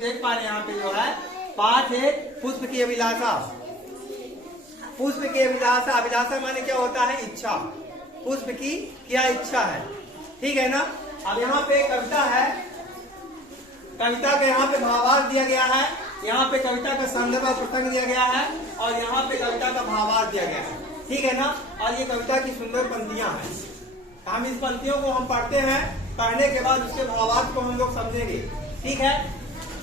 देख पा रहे हैं यहाँ पे जो है पाठ है पुष्प की अभिलाषा। पुष्प की अभिलाषा, अभिलाषा माने क्या होता है? इच्छा। पुष्प की क्या इच्छा है, ठीक है ना। अब यहाँ पे कविता है, कविता का यहाँ पे भावार्थ दिया गया है, यहाँ पे कविता का संदर्भ और प्रसंग दिया गया है और यहाँ पे कविता का भावार्थ दिया गया है, ठीक है ना। और ये कविता की सुंदर पंक्तियां हैं। हम इस पंक्तियों को हम पढ़ते हैं, पढ़ने के बाद उसके भावार्थ को हम लोग समझेंगे, ठीक है।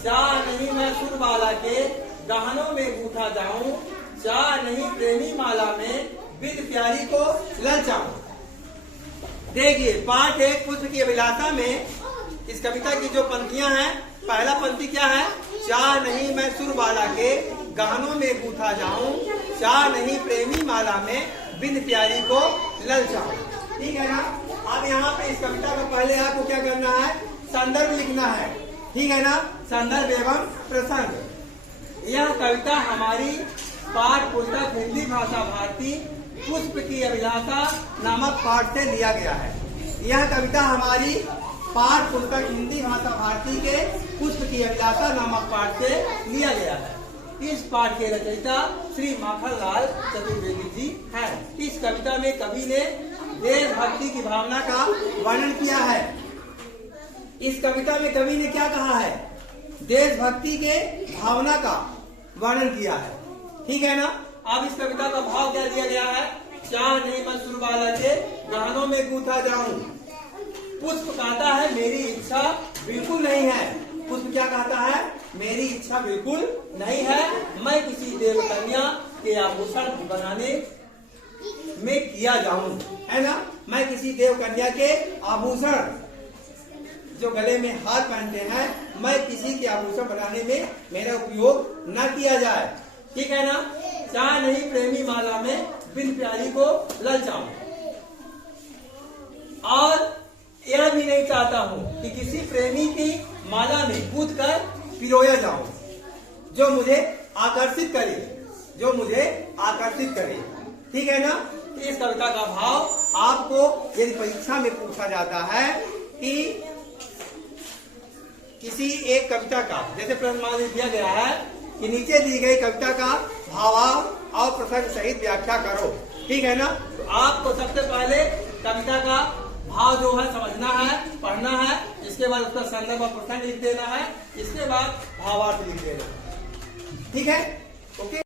चाह नहीं मैं सुर बाला के गहनों में गूंथा जाऊं, चाह नहीं प्रेमी माला में बिन प्यारी को ललचाऊं। देखिए पाठ एक पुष्प की अभिलाषा में इस कविता की जो पंक्तियां हैं, पहला पंक्ति क्या है? चाह नहीं मैं सुर बाला के गहनों में गूंथा जाऊं, चाह नहीं प्रेमी माला में बिन प्यारी को ललचाऊं, ठीक है ना। अब यहाँ पे इस कविता का पहले आपको क्या करना है? संदर्भ लिखना है, ठीक है ना। संदर्भ एवं प्रसंग। यह कविता हमारी पाठ पुस्तक हिंदी भाषा भारती पुष्प की अभिलाषा नामक पाठ से लिया गया है। यह कविता हमारी पाठ पुस्तक हिंदी भाषा भारती के पुष्प की अभिलाषा नामक पाठ से लिया गया है। इस पाठ के रचयिता श्री माखनलाल चतुर्वेदी जी हैं। इस कविता में कवि ने देशभक्ति की भावना का वर्णन किया है। इस कविता में कवि ने क्या कहा है? देशभक्ति के भावना का वर्णन किया है, ठीक है ना। अब इस कविता का भाव क्या दिया गया है? चाह नहीं मैं सुर बाला के गहनों में गूंथा जाऊं। पुष्प कहता है मेरी इच्छा बिल्कुल नहीं है। पुष्प क्या कहता है? मेरी इच्छा बिल्कुल नहीं है, मैं किसी देवकन्या के आभूषण बनाने में किया जाऊं, है ना। मैं किसी देवकन्या के आभूषण जो गले में हार पहनते हैं, मैं किसी के आभूषण बनाने में मेरा उपयोग न किया जाए, ठीक है ना। चाह नहीं प्रेमी माला में बिन प्यारी को ललचाऊं, और यह भी नहीं चाहता हूं कि किसी प्रेमी की माला में कूद कर पिरोया जाऊं जो मुझे आकर्षित करे, जो मुझे आकर्षित करे, ठीक है ना। इस कविता का भाव आपको यदि परीक्षा में पूछा जाता है कि किसी एक कविता का, जैसे प्रश्न मान दिया गया है कि नीचे दी गई कविता का भावार्थ और प्रसंग सहित व्याख्या करो, ठीक है ना। तो आपको सबसे पहले कविता का भाव जो है समझना है, पढ़ना है, इसके बाद उसका संदर्भ और प्रसंग लिख देना है, इसके बाद भावार्थ लिख देना है, ठीक है। ओके।